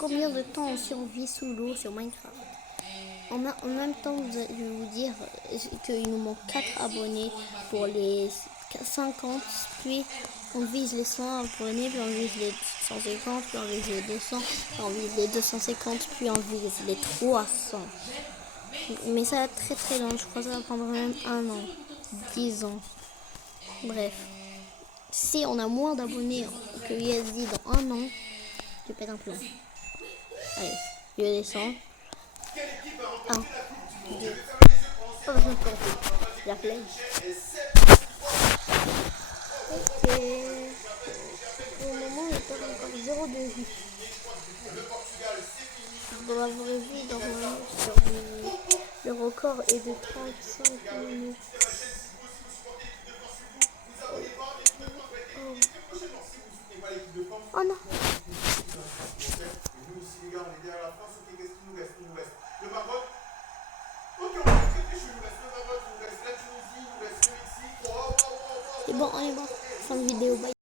combien de temps on survit sous l'eau sur Minecraft. En même temps, je vais vous dire qu'il nous manque 4 abonnés pour les 50, puis on vise les 100 abonnés, puis on vise les 150, puis on vise les 200, puis on vise les 250, puis on vise les 300. Mais ça va être très très long, je crois que ça va prendre même 1 an, 10 ans. Bref, si on a moins d'abonnés que Yazdi dans 1 an, je pète un plomb. Allez, je descends. 1, 2, oh, je me trompe. La flemme. Ok. Pour le moment, il est encore 0 de vie. Dans la vraie vie, normalement, le record est de 35 minutes. Oh non. C'est bon, on est bon. Fin de vidéo, bye.